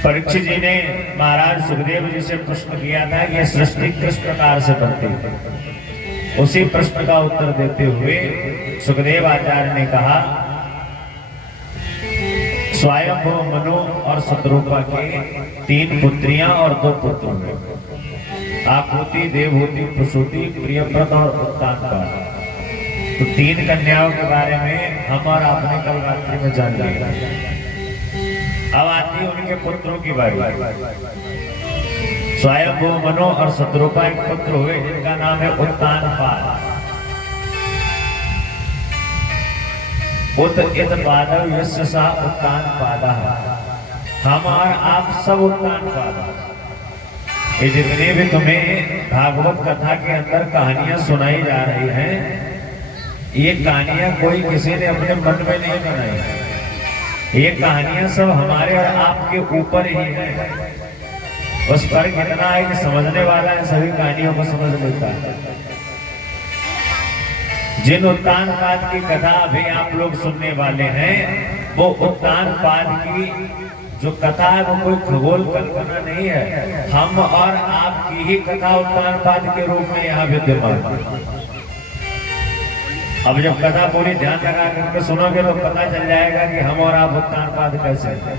परीक्षित जी ने महाराज सुखदेव जी से प्रश्न किया था कि सृष्टि किस प्रकार से बनती है। उसी प्रश्न का उत्तर देते हुए सुखदेव आचार्य ने कहा, स्वयंभू मनु और शत्रुपा के 3 पुत्रियां और 2 पुत्र हुए, आकृति, देवहूति, प्रसूति, प्रियव्रत और उत्तानपाद। तो 3 कन्याओं के बारे में हम और आपने कल रात्रि में जान लिया। अब आती है उनके पुत्रों की बारी। स्वयंभू मनु और शत्रुपा एक पुत्र हुए जिनका नाम है उत्तानपाद। उत इत पादव यस्य सा उत्तानपादः। हम और आप सब उत्तानपाद। ये जितने भी तुम्हें भागवत कथा के अंदर कहानियां सुनाई जा रही हैं, ये कहानियां कोई किसी ने अपने मन में नहीं बनाई। ये कहानियां सब हमारे और आपके ऊपर ही है। बस फर्क इतना है कि समझने वाला है सभी कहानियों को समझ लेता है। जिन उत्तानपाद की कथा अभी आप लोग सुनने वाले हैं, वो उत्तानपाद की जो कथा है वो कोई खगोल कल्पना नहीं है। हम और आपकी ही कथा उत्तानपाद के रूप में यहाँ विद्यमान है। अब जब कथा पूरी ध्यान लगा करके सुनोगे तो पता चल जाएगा कि हम और आप उत्तानपाद कैसे हैं।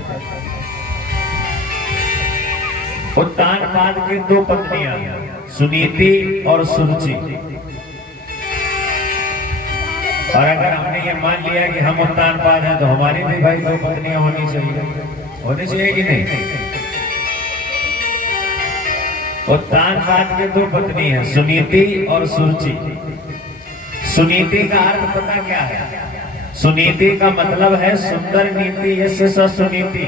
उत्तानपाद की 2 पत्नियां, सुनीति और सुरुचि। और अगर हमने ये मान लिया कि हम उत्तानपाद हैं तो हमारी भी भाई 2 पत्नियां होनी चाहिए कि नहीं। उत्तानपाद की 2 पत्नी हैं, सुनीति और सुरुचि। सुनीति का अर्थ पता क्या है? सुनीति का मतलब है सुंदर नीति यस्य स सुनीति।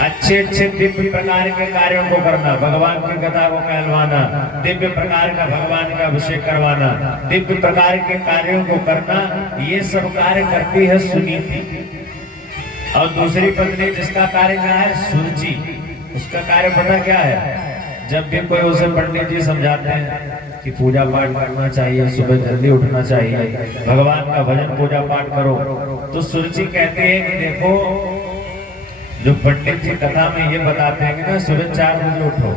अच्छे अच्छे दिव्य प्रकार के कार्यों को करना, भगवान की कथा को कहलवाना, दिव्य प्रकार का भगवान का अभिषेक करवाना, दिव्य प्रकार के कार्यों को करना, ये सब कार्य करती है सुनीति। और दूसरी पत्नी जिसका कार्य क्या है? सुरुचि। उसका कार्य पता क्या है? जब भी कोई उसे पंडित जी समझाते हैं कि पूजा पाठ करना चाहिए, सुबह जल्दी उठना चाहिए, भगवान का भजन पूजा पाठ करो, तो सुरुचि कहती है कि देखो, जो पंडित जी कथा में ये बताते हैं कि ना सुबह 4 बजे उठो,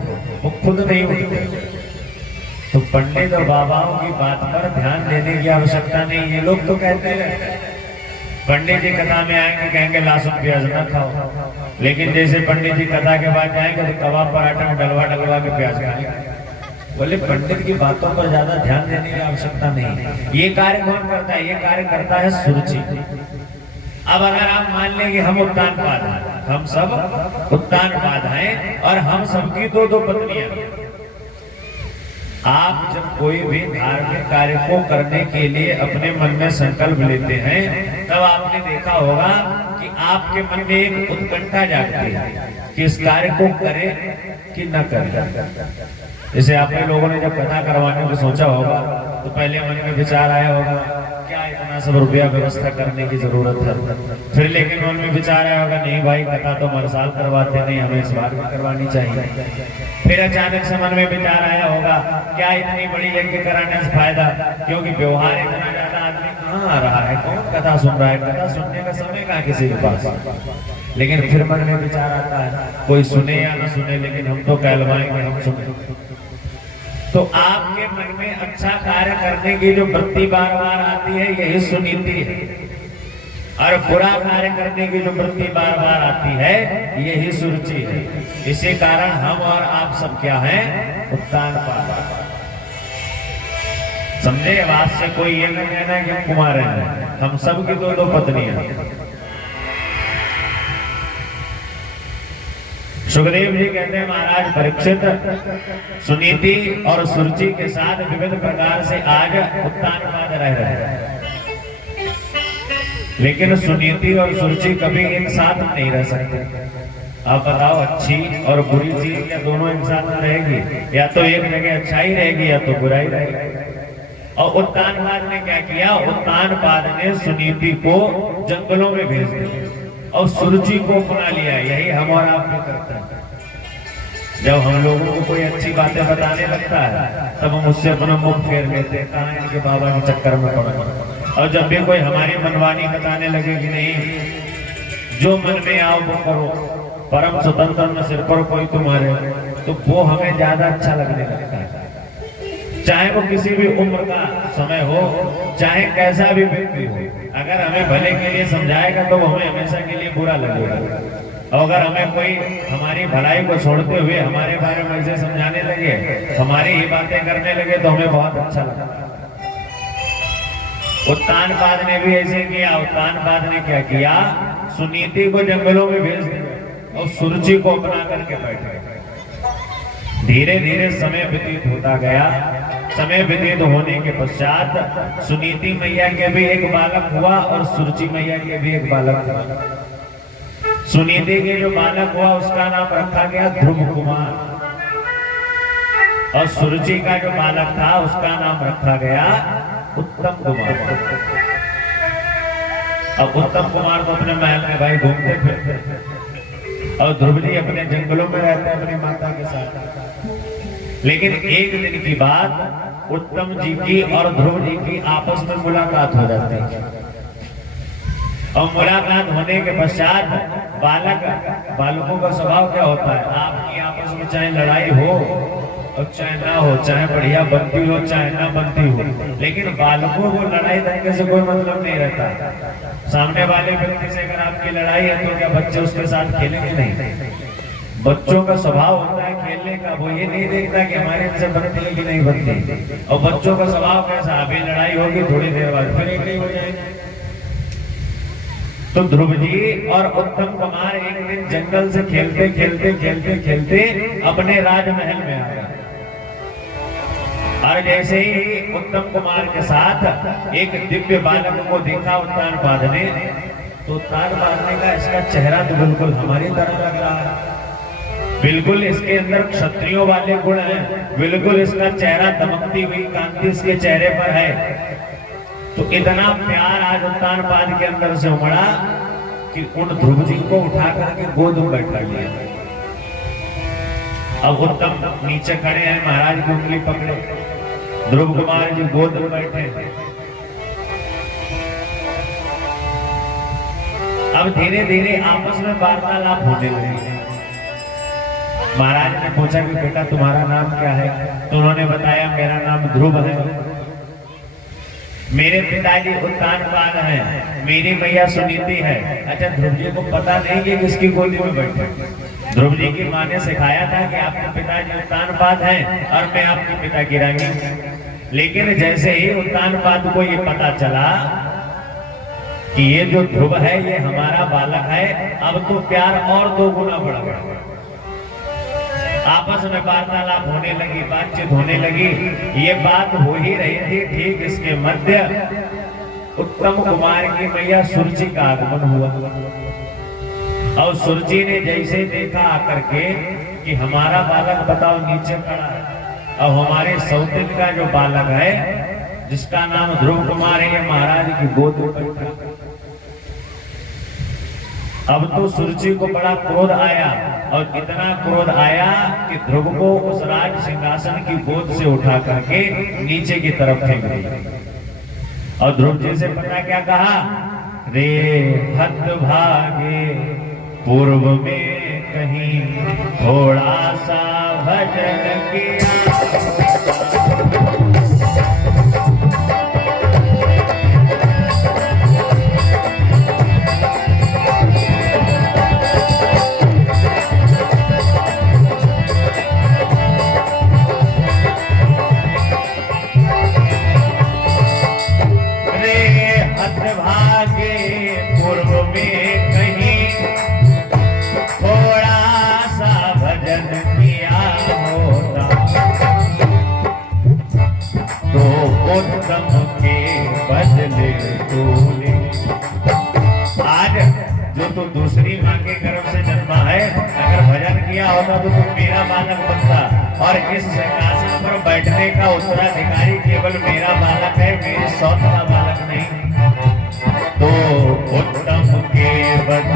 वो खुद नहीं उठते। तो पंडित और बाबाओं की बात पर ध्यान देने की आवश्यकता नहीं है। लोग तो कहते हैं, पंडित जी कथा में आएंगे कहेंगे लहसुन प्याज ना खाओ, लेकिन जैसे पंडित जी कथा के बाद जाएंगे तो कबाब पराठा में डलवा के प्याज खाएंगे। बोले पंडित की बातों पर ज्यादा ध्यान देने की आवश्यकता नहीं। ये कार्य कौन करता है? ये कार्य करता है सुरुचि। अब अगर आप मान लें कि हम उत्तानपाद हैं, हम सब उत्तानपाद हैं और हम सबकी 2 पत्नियां। आप जब कोई भी धार्मिक कार्य को करने के लिए अपने मन में संकल्प लेते हैं, तब आपने देखा होगा कि आपके मन में एक उत्कंठा जागती है कि इस कार्य को करें कि न करें। जैसे आपने लोगों ने जब कथा करवाने को सोचा होगा तो पहले मन में विचार आया होगा, क्या इतना सब रुपया व्यवस्था करने की जरूरत है। फिर लेकिन मन में विचार आया होगा, नहीं भाई कथा तो हर साल करवाते नहीं, हमें इस बार भी करवानी चाहिए। फिर अचानक से मन में विचार आया होगा, क्या इतनी बड़ी यज्ञ कराने से फायदा, क्योंकि व्यवहार इतना ज्यादा आदमी कहाँ आ रहा है, कौन कथा सुन रहा है, कथा सुनने का समय कहाँ किसी के पास। लेकिन फिर मन में विचार आता है, कोई सुने या न सुने लेकिन हम तो कहलवाएंगे, हम सुने। तो आपके मन में अच्छा कार्य करने की जो वृत्ति बार बार आती है, यही सुनीति है। और बुरा कार्य करने की जो वृत्ति बार बार आती है, यही सुरुचि है। इसी कारण हम और आप सब क्या हैं? उत्तानपाद। समझे? बात से कोई ये नहीं कहना कि हम कुमार हैं। हम सब की 2 पत्नियां। सुखदेव जी कहते हैं, महाराज परीक्षित, सुनीति और सुरुचि के साथ विविध प्रकार से आज उत्तानपाद रह रहे हैं, लेकिन सुनीति और सुरुचि कभी एक साथ नहीं रह सकते। आप बताओ, अच्छी और बुरी चीज क्या दोनों एक साथ रहेगी? या तो एक जगह अच्छाई रहेगी या तो बुराई रहेगी। और उत्तानपाद ने क्या किया? उत्तानपाद ने सुनीति को जंगलों में भेज दिया और सुरुचि को अपना लिया। यही हम और आप भी करते हैं। जब हम लोगों को कोई अच्छी बातें बताने लगता है तब हम उससे अपना मुख फेर लेते हैं, कहाँ इनके बाबा के चक्कर में पड़ा। और जब भी कोई हमारी मनवानी बताने लगे कि नहीं जो मन में आओ वो करो, परम स्वतंत्र में सिर पर कोई तुम्हारे, तो वो हमें ज्यादा अच्छा लगने लगता है। चाहे वो किसी भी उम्र का समय हो, चाहे कैसा भी व्यक्ति हो, अगर हमें भले के लिए समझाएगा तो वो हमें हमेशा के लिए बुरा लगेगा। और अगर हमें कोई हमारी भलाई को छोड़ते हुए हमारे बारे में ऐसे समझाने लगे, हमारी ही बातें करने लगे, तो हमें बहुत अच्छा लगता। उत्तानपाद ने भी ऐसे किया। उत्तानपाद ने क्या किया, सुनीति को जंगलों में भेज दिया और सुरुचि को अपना करके बैठे। धीरे धीरे समय व्यतीत होता गया। समय व्यतीत होने के पश्चात सुनीति मैया के भी एक बालक हुआ और सुरुचि मैया के भी एक बालक हुआ। सुनीति के जो बालक हुआ उसका नाम रखा गया ध्रुव कुमार, और सुरुचि का जो बालक था उसका नाम रखा गया उत्तम कुमार। अब उत्तम कुमार को अपने महल में भाई घूमते फिरते, और ध्रुव जी अपने जंगलों में रहते अपनी माता के साथ। लेकिन एक दिन की बात, उत्तम जी की और ध्रुव जी की आपस में मुलाकात हो जाती है। और मुलाकात होने के पश्चात बालकों का स्वभाव क्या होता है, आपकी आपस में चाहे लड़ाई हो और चाहे ना हो, चाहे बढ़िया बनती हो चाहे ना बनती हो, लेकिन बालकों को लड़ाई दंगे से कोई मतलब नहीं रहता। सामने वाले व्यक्ति से अगर आपकी लड़ाई है तो क्या बच्चे उसके साथ खेलेंगे? नहीं। बच्चों का स्वभाव होता है खेलने का, वो ये नहीं देखता कि हमारे से बनती है कि नहीं बनती। और बच्चों का स्वभाव कैसा, अभी लड़ाई होगी थोड़ी देर बाद फिर एक ही हो जाएगी। तो ध्रुव जी और उत्तम कुमार एक दिन जंगल से खेलते खेलते खेलते खेलते अपने राजमहल में आ गए। और जैसे ही उत्तम कुमार के साथ एक दिव्य बालक को देखा उत्तानपाद ने, तो उत्तानपाद ने कहा इसका चेहरा तो बिल्कुल हमारी तरह लग रहा है, बिल्कुल इसके अंदर क्षत्रियों वाले गुण हैं, बिल्कुल इसका चेहरा दमकती हुई कांति इसके चेहरे पर है। तो इतना प्यार आज उत्तानपाद के अंदर से उमड़ा कि उन ध्रुव जी को उठा करके गोद में बैठा लिया। अब उत्तम नीचे खड़े हैं, महाराज की उंगली पकड़े, ध्रुव कुमार जी गोद में बैठे। अब धीरे धीरे आपस में वार्तालाप होने लगी। महाराज ने पूछा कि बेटा तुम्हारा नाम क्या है? तो उन्होंने बताया मेरा नाम ध्रुव है, मेरे पिताजी उत्तानपाद हैं, मेरी मैया सुनीति है। अच्छा, ध्रुव जी को पता नहीं कि किसकी गोदी में बैठे। ध्रुव जी की माँ ने सिखाया था कि आपके पिताजी उत्तानपाद हैं और मैं आपके पिता की रानी। लेकिन जैसे ही उत्तानपाद को ये पता चला कि ये जो ध्रुव है ये हमारा बालक है, अब तो प्यार और दो गुना बढ़ गया। आपस में वार्तालाप होने लगी, बातचीत होने लगी। ये बात हो ही रही थी, ठीक इसके मध्य उत्तम कुमार की मैया सुरुचि का आगमन हुआ। और सुरुचि ने जैसे देखा आकर के कि हमारा बालक बताओ नीचे खड़ा है, और हमारे सौतेन का जो बालक है जिसका नाम ध्रुव कुमार है, ये महाराज की गोद में बैठा। अब तो सुरुचि को बड़ा क्रोध आया, और इतना क्रोध आया कि ध्रुव को उस राज सिंहासन की गोद से उठा करके नीचे की तरफ फेंक दिया। और ध्रुव जी से पता क्या कहा, रे हतभागे पूर्व में कहीं थोड़ा सा भजन किया। तो दूसरी माँ के गर्भ से जन्मा है, अगर भजन किया होता तो तुम मेरा बालक बनता, और इस सिंहासन पर बैठने का उत्तराधिकारी केवल मेरा बालक है, मेरे सौत का बालक नहीं। तो उत्तम के बद